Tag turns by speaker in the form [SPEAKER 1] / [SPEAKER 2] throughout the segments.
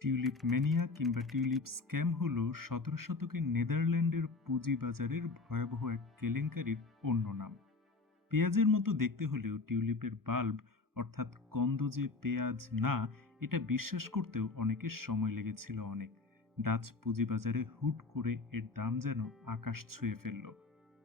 [SPEAKER 1] Tulip mania কিংবা tulip scam হল সতেরো শতকের নেদারল্যান্ডের পুঁজিবাজারের ভয়াবহ এক কেলেঙ্কারির অন্য নাম। পেঁয়াজের মতো দেখতে হলেও টিউলিপের বাল্ব, অর্থাৎ কন্দ যে পেঁয়াজ না, এটা বিশ্বাস করতেও অনেকের সময় লেগেছিল অনেক। ডাচ পুঁজিবাজারে হুট করে এর দাম যেন আকাশ ছুঁয়ে ফেলল।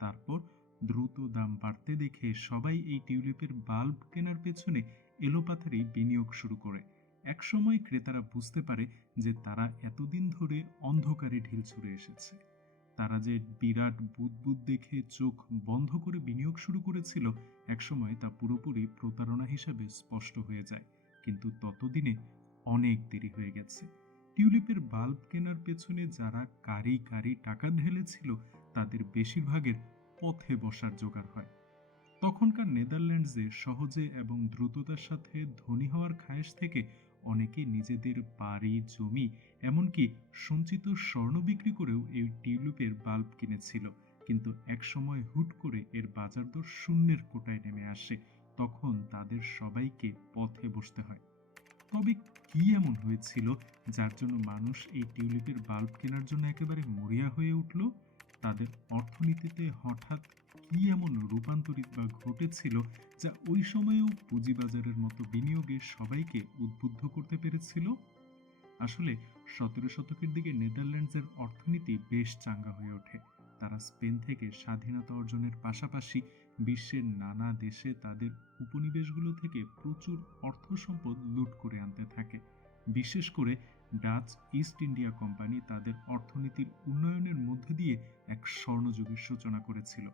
[SPEAKER 1] তারপর দ্রুত দাম বাড়তে দেখে সবাই এই টিউলিপের বাল্ব কেনার পেছনে এলোপাথারি বিনিয়োগ শুরু করে। একসময় ক্রেতারা বুঝতে পারে যে তারা এতদিন ধরে অন্ধকারে ঢিল ছুড়ে এসেছে। তারা যে বিরাট বুদবুদ দেখে চোখ বন্ধ করে বিনিয়োগ শুরু করেছিল, একসময় তা পুরোপুরি প্রতারণা হিসাবে স্পষ্ট হয়ে যায়। কিন্তু ততদিনে অনেক দেরি হয়ে গেছে। টিউলিপের বাল্ব কেনার পেছনে যারা কারি কারি টাকা ঢেলেছিল, তাদের বেশিরভাগের পথে বসার জোগাড় হয়। তখনকার নেদারল্যান্ডসে সহজে এবং দ্রুততার সাথে ধনী হওয়ার খায়েশ থেকে অনেকে নিজেদের বাড়ি, জমি, এমনকি সঞ্চিত স্বর্ণ বিক্রি করেও এই টিউলিপের বাল্ব কিনেছিল। কিন্তু একসময় হুট করে এর বাজার দর শূন্যের কোটায় নেমে আসে। তখন তাদের সবাইকে পথে বসতে হয়। তবে কি এমন হয়েছিল যার জন্য মানুষ এই টিউলিপের বাল্ব কেনার জন্য একেবারে মরিয়া হয়ে উঠল? তাদের অর্থনীতিতে হঠাৎ কি এমন রূপান্তরিত বা ঘটেছিল যা ওই সময়েও পুঁজিবাজারের মতো বিনিয়োগে সবাইকে উদ্বুদ্ধ করতে পেরেছিল? আসলে সতেরো শতকের দিকে নেদারল্যান্ডসের অর্থনীতি বেশ চাঙ্গা হয়ে ওঠে। তারা স্পেন থেকে স্বাধীনতা অর্জনের পাশাপাশি বিশ্বের নানা দেশে তাদের উপনিবেশগুলো থেকে প্রচুর অর্থ সম্পদ লুট করে আনতে থাকে। বিশেষ করে ডাচ ইস্ট ইন্ডিয়া কোম্পানি তাদের অর্থনীতির উন্নয়নের মধ্য দিয়ে এক স্বর্ণযুগের সূচনা করেছিল।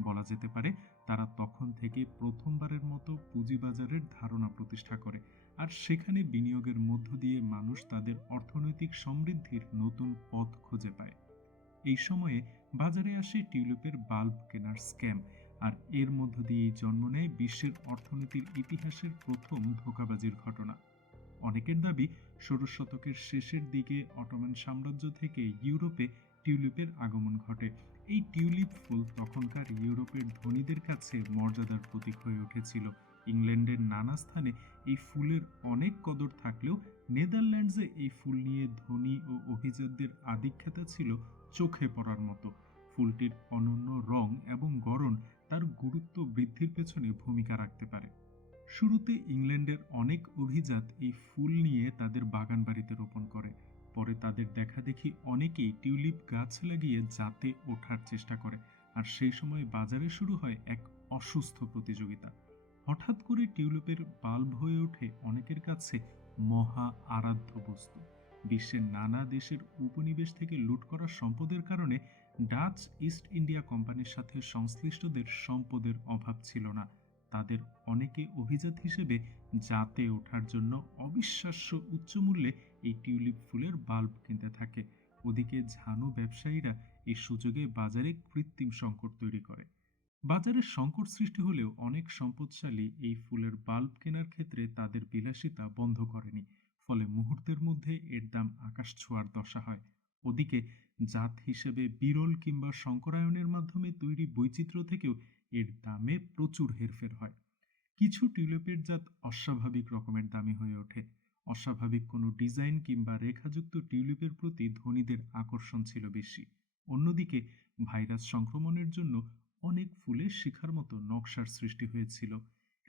[SPEAKER 1] বলা যেতে পারে, তারা তখন থেকে প্রথমবারের মতো পুঁজিবাজারের ধারণা প্রতিষ্ঠা করে। আর সেখানে বিনিয়োগের মধ্য দিয়ে মানুষ তাদের অর্থনৈতিক সমৃদ্ধির নতুন পথ খুঁজে পায়। এই সময়ে বাজারে আসে টিউলিপের বাল্ব কেনার স্ক্যাম, আর এর মধ্য দিয়েই জন্ম নেয় বিশ্বের অর্থনীতির ইতিহাসের প্রথম ধোকাবাজির ঘটনা। অনেকের দাবি, ষোড়শ শতকের শেষের দিকে অটোমান সাম্রাজ্য থেকে ইউরোপে টিউলিপের আগমন ঘটে। এই টিউলিপ ফুল তখনকার ইউরোপের ধনীদের কাছে মর্যাদার প্রতীক হয়ে উঠেছিল। ইংল্যান্ডের নানা স্থানে এই ফুলের অনেক কদর থাকলেও নেদারল্যান্ডসে এই ফুল নিয়ে ধনী ও অভিজাতদের আধিক্যতা ছিল চোখে পড়ার মতো। ফুলটির অনন্য রং এবং গড়ন তার গুরুত্ব বৃদ্ধির পেছনে ভূমিকা রাখতে পারে। শুরুতে ইংল্যান্ডের অনেক অভিজাত এই ফুল নিয়ে তাদের বাগান বাড়িতে রোপণ পরে তাদের দেখা দেখি অনেকেই টিউলিপ গাছ লাগিয়ে জাতে ওঠার চেষ্টা করে। আর সেই সময় বাজারে শুরু হয় এক অসুস্থ প্রতিযোগিতা। হঠাৎ করে টিউলিপের বাল্ব হয়ে ওঠে অনেকের কাছে মহা আরাধ্য বস্তু। বিশ্বের নানা দেশের উপনিবেশ থেকে লুট করা সম্পদের কারণে ডাচ ইস্ট ইন্ডিয়া কোম্পানির সাথে সংশ্লিষ্টদের সম্পদের অভাব ছিল না। তাদের অনেকে অভিজাত হিসেবে জাতে ওঠার জন্য অবিশ্বাস্য উচ্চ মূল্যে এই টিউলিপ ফুলের বাল্ব কিনতে থাকে। ওদিকে ঝানু ব্যবসায়ীরা এই সুযোগে বাজারে কৃত্রিম সংকট তৈরি করে। বাজারে সংকট সৃষ্টি হলেও অনেক সম্পদশালী এই ফুলের বাল্ব কেনার ক্ষেত্রে তাদের বিলাসিতা বন্ধ করেনি। ফলে মুহূর্তের মধ্যে এর দাম আকাশ ছোঁয়ার দশা হয়। ওদিকে জাত হিসেবে বিরল কিংবা শঙ্করায়নের মাধ্যমে তৈরি বৈচিত্র্য থেকেও এর দামে প্রচুর হেরফের হয়। কিছু টিউলিপের জাত অস্বাভাবিক রকমের দামি হয়ে ওঠে। অস্বাভাবিক কোনো ডিজাইন কিংবা রেখাযুক্ত টিউলিপের প্রতি ধনীদের আকর্ষণ ছিল বেশি। অন্যদিকে, ভাইরাস সংক্রমণের জন্য অনেক ফুলের শিখার মতো নকশার সৃষ্টি হয়েছিল।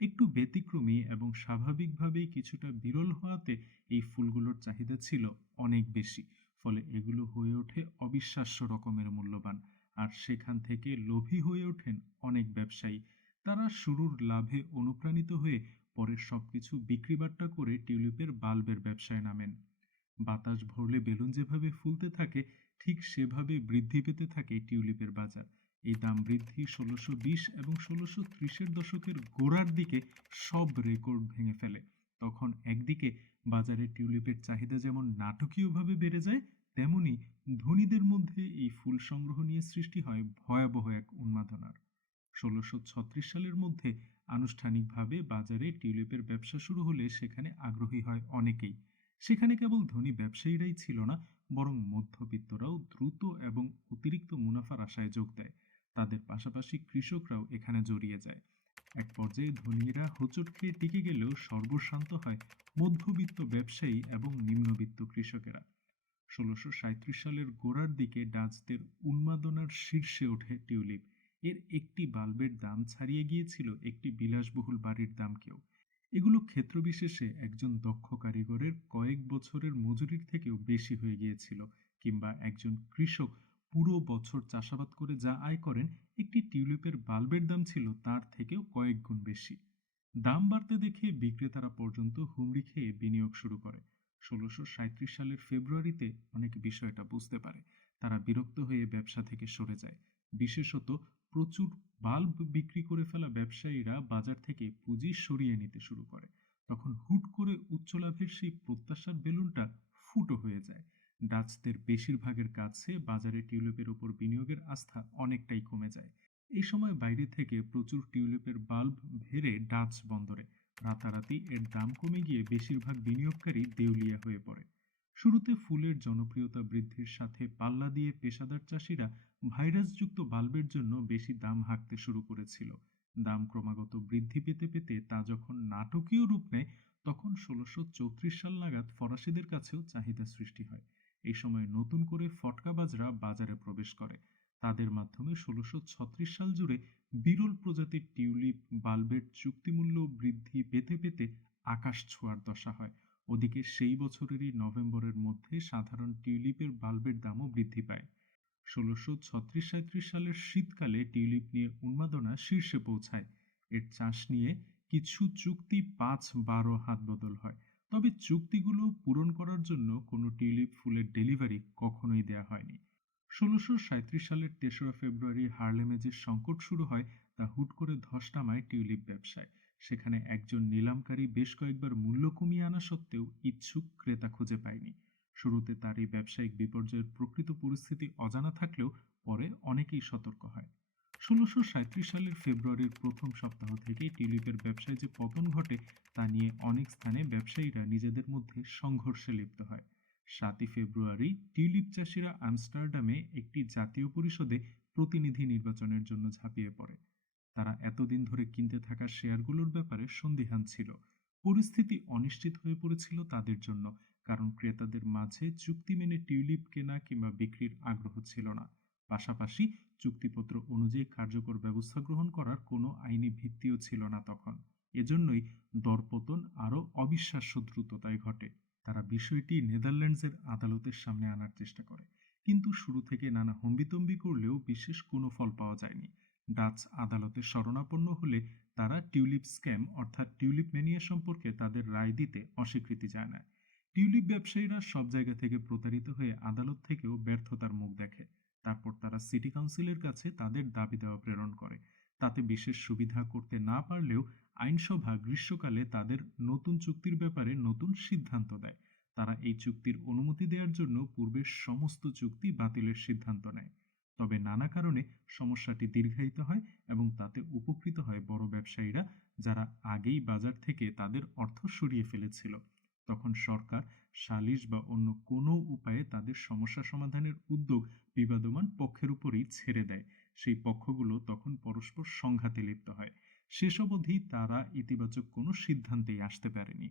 [SPEAKER 1] একটু ব্যতিক্রমী এবং স্বাভাবিকভাবেই কিছুটা বিরল হওয়াতে এই ফুলগুলোর চাহিদা ছিল অনেক বেশি, ফলে এগুলো হয়ে ওঠে অবিশ্বাস্য রকমের মূল্যবান। আর সেখান থেকে লোভী হয়ে ওঠেন অনেক ব্যবসায়ী। তারা শুরুর লাভে অনুপ্রাণিত হয়ে পরে সবকিছু বিক্রিবাট্টা করে টিউলিপের বাল্বের ব্যবসায় নামেন। বাতাস ভরলে বেলুন যেভাবে ফুলতে থাকে, ঠিক সেভাবে বৃদ্ধি পেতে থাকে টিউলিপের বাজার। এই দাম বৃদ্ধি ষোলোশো বিশ এবং ষোলোশো ত্রিশের দশকের গোড়ার দিকে সব রেকর্ড ভেঙে ফেলে। তখন একদিকে বাজারে টিউলিপের চাহিদা যেমন নাটকীয়ভাবে বেড়ে যায়, তেমনি ধনীদের মধ্যে এই ফুল সংগ্রহ নিয়ে সৃষ্টি হয় ভয়াবহ এক উন্মাদনার। ষোলোশো সালের মধ্যে আনুষ্ঠানিকভাবে বাজারে টিউলিপের ব্যবসা শুরু হলে সেখানে আগ্রহী হয় অনেকেই। সেখানে কেবল ধনী ব্যবসায়ীরাই ছিল না, বরং মধ্যবিত্তরাও দ্রুত এবং অতিরিক্ত মুনাফার আশায় যোগ দেয়। তাদের পাশাপাশি কৃষকরাও এখানে জড়িয়ে যায়। এক পর্যায়ে ধনীরা হোঁচট খেয়ে টিকে গেলেও সর্বশান্ত হয় মধ্যবিত্ত ব্যবসায়ী এবং নিম্নবিত্ত কৃষকেরা। ষোলোশো সালের গোড়ার দিকে ডাচদের উন্মাদনার শীর্ষে ওঠে টিউলিপ। এর একটি বাল্বের দাম ছাড়িয়ে গিয়েছিল একটি বিলাসবহুল বাড়ির দামকেও। এগুলো ক্ষেত্রবিশেষে একজন দক্ষ কারিগরের কয়েক বছরের মজুরির থেকেও বেশি হয়ে গিয়েছিল কিংবা একজন কৃষক পুরো বছর চাষাবাদ করে যা আয় করেন, একটি টিউলিপের বাল্বের দাম ছিল তার থেকেও কয়েক গুণ বেশি। দাম বাড়তে দেখে বিক্রেতারা পর্যন্ত হুমড়ি খেয়ে বিনিয়োগ শুরু করে। ষোলোশো সাঁত্রিশ সালের ফেব্রুয়ারিতে অনেক বিষয়টা বুঝতে পারে। তারা বিরক্ত হয়ে ব্যবসা থেকে সরে যায়। বিশেষত প্রচুর বাল্ব বিক্রি করে ফেলা ব্যবসায়ীরা বাজার থেকে পুঁজি সরিয়ে নিতে শুরু করে। তখন হুট করে উচ্চ লাভের সেই প্রত্যাশার বেলুনটা ফুটো হয়ে যায়। ডাচদের বেশিরভাগের কাছে বাজারে টিউলিপের ওপর বিনিয়োগের আস্থা অনেকটাই কমে যায়। এই সময় বাইরে থেকে প্রচুর টিউলিপের বাল্ব ভেড়ে ডাচ বন্দরে। রাতারাতি এর দাম কমে গিয়ে বেশিরভাগ বিনিয়োগকারী দেউলিয়া হয়ে পড়ে। শুরুতে ফুলের জনপ্রিয়তা বৃদ্ধির সাথে পাল্লা দিয়ে পেশাদার চাষিরা ভাইরাসযুক্ত বাল্বের জন্য বেশি দাম হাঁকতে শুরু করেছিল। দাম ক্রমাগত বৃদ্ধি পেতে পেতে তা যখন নাটকীয় রূপ নেয়, তখন ষোলোশো চৌত্রিশ সাল নাগাদ ফরাসিদের কাছেও চাহিদা সৃষ্টি হয়। এই সময় নতুন করে ফটকাবাজরা বাজারে প্রবেশ করে। তাদের মাধ্যমে ষোলোশো ছত্রিশ সাল জুড়ে বিরল প্রজাতির টিউলিপ বাল্বের চুক্তিমূল্য বৃদ্ধি পেতে পেতে আকাশ ছোঁয়ার দশা হয়। ওদিকে সেই বছরেরই নভেম্বরের মধ্যে সাধারণ টিউলিপের বাল্বের দামও বৃদ্ধি পায়। ষোলোশো ছত্রিশ সাঁত্রিশ সালের শীতকালে টিউলিপ নিয়ে উন্মাদনা শীর্ষে পৌঁছায়। এর চাষ নিয়ে কিছু চুক্তি পাঁচ বারো হাত বদল হয়। তবে চুক্তিগুলো পূরণ করার জন্য কোনো টিউলিপ ফুলের ডেলিভারি কখনোই দেয়া হয়নি। ষোলোশো সাঁত্রিশ সালের তেসরা ফেব্রুয়ারি হার্লেমে যে সংকট শুরু হয়, তা হুট করে ধস নামায় টিউলিপ ব্যবসায়। সেখানে একজন নিলামকারী বেশ কয়েকবার মূল্য কমিয়ে আনা সত্ত্বেও ইচ্ছুক ক্রেতা খুঁজে পায়নি। শুরুতে তার এই ব্যবসায়িক বিপর্যয়ের প্রকৃত পরিস্থিতি অজানা থাকলেও পরে অনেকেই সতর্ক হয়। ষোলোশো সালের ফেব্রুয়ারির প্রথম সপ্তাহ থেকে টিউলিপের ব্যবসায় যে পতন ঘটে, তা নিয়ে অনেক স্থানে ব্যবসায়ীরা নিজেদের মধ্যে সংঘর্ষে লিপ্ত হয়। সাতই ফেব্রুয়ারি টিউলিপ চাষিরা আমস্টারডামে একটি জাতীয় পরিষদে প্রতিনিধি নির্বাচনের জন্য ঝাঁপিয়ে পড়ে। তারা এতদিন ধরে কিনতে থাকা শেয়ারগুলোর ব্যাপারে সন্দিহান ছিল। পরিস্থিতি অনিশ্চিত হয়ে পড়েছিল তাদের জন্য, কারণ ক্রেতাদের মাঝে চুক্তি মেনে টিউলিপ কেনা কিংবা বিক্রির আগ্রহ ছিল না। পাশাপাশি চুক্তিপত্র অনুযায়ী কার্যকর ব্যবস্থা গ্রহণ করার কোনো আইনি ভিত্তিও ছিল না তখন। এজন্যই দরপতন আরও অবিশ্বাস্য দ্রুততায় ঘটে। তারা বিষয়টি নেদারল্যান্ডসের আদালতের সামনে আনার চেষ্টা করে। কিন্তু শুরু থেকে নানা হম্বিতম্বি করলেও বিশেষ কোনো ফল পাওয়া যায়নি। ডাচ আদালতে শরণাপন্ন হলে তারা টিউলিপ স্ক্যাম অর্থাৎ টিউলিপ ম্যানিয়া সম্পর্কে তাদের রায় দিতে অস্বীকৃতি জানায়। টিউলিপ ব্যবসায়ীরা সব জায়গা থেকে প্রতারিত হয়ে আদালত থেকেও ব্যর্থতার মুখ দেখে। তারপর তারা সিটি কাউন্সিলের কাছে তাদের দাবি দেওয়া প্রেরণ করে। তাতে বিশেষ সুবিধা করতে না পারলেও আইনসভা গ্রীষ্মকালে তাদের নতুন চুক্তির ব্যাপারে নতুন সিদ্ধান্ত দেয়। তারা এই চুক্তির অনুমতি দেওয়ার জন্য পূর্বের সমস্ত চুক্তি বাতিলের সিদ্ধান্ত নেয়। তবে নানা কারণে সমস্যাটি দীর্ঘায়িত হয় এবং তাতে উপকৃত হয় বড় ব্যবসায়ীরা যারা আগেই বাজার থেকে তাদের অর্থ সরিয়ে ফেলেছিল। তখন সরকার সালিশ বা অন্য কোনো উপায়ে তাদের সমস্যা সমাধানের উদ্যোগ বিবাদমান পক্ষের উপরই ছেড়ে দেয়। সেই পক্ষগুলো তখন পরস্পর সংঘাতে লিপ্ত হয়। শেষ অবধি তারা ইতিবাচক কোনো সিদ্ধান্তেই আসতে পারেনি।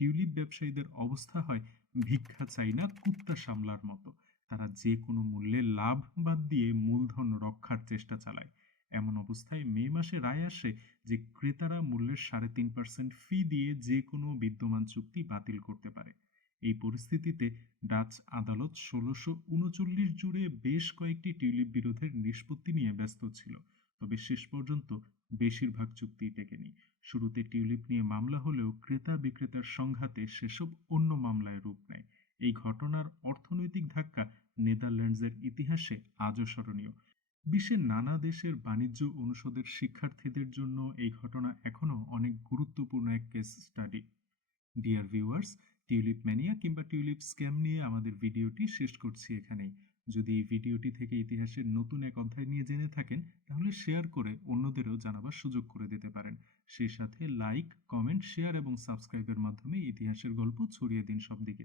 [SPEAKER 1] টিউলিপ ব্যবসায়ীদের অবস্থা হয় ভিক্ষা চাই না কুত্তা সামলার মতো। তারা যে কোনো মূল্যে লাভ বাদ দিয়ে মূলধন রক্ষার চেষ্টা চালায়। এমন অবস্থায় মে মাসে রায় আসে যে ক্রেতারা মূল্যের সাড়ে তিন পার্সেন্ট ফি দিয়ে যে কোনো বিদ্যমান চুক্তি বাতিল করতে পারে। এই পরিস্থিতিতে ডাচ আদালত ষোলোশো উনচল্লিশ জুড়ে বেশ কয়েকটি টিউলিপ বিরোধের নিষ্পত্তি নিয়ে ব্যস্ত ছিল, তবে শেষ পর্যন্ত বেশিরভাগ চুক্তি টেকেনি। শুরুতে টিউলিপ নিয়ে মামলা হলেও ক্রেতা বিক্রেতার সংঘাতে সেসব অন্য মামলায় রূপ নেয়। এই ঘটনার অর্থনৈতিক ধাক্কা নেদারল্যান্ডসের ইতিহাসে আজও স্মরণীয়। বিশ্বের নানা দেশের বাণিজ্য অনুষদের শিক্ষার্থীদের জন্য এই ঘটনা এখনও অনেক গুরুত্বপূর্ণ এক case study dear viewers tulip mania কিংবা টিউলিপ স্ক্যাম নিয়ে আমাদের ভিডিওটি শেষ করছি এখানেই। যদি এই ভিডিওটি থেকে ইতিহাসের নতুন এক অধ্যায় নিয়ে জেনে থাকেন, তাহলে শেয়ার করে অন্যদেরও জানাবার সুযোগ করে দিতে পারেন। সেই সাথে লাইক কমেন্ট শেয়ার এবং সাবস্ক্রাইবের মাধ্যমে ইতিহাসের গল্প ছড়িয়ে দিন সব দিকে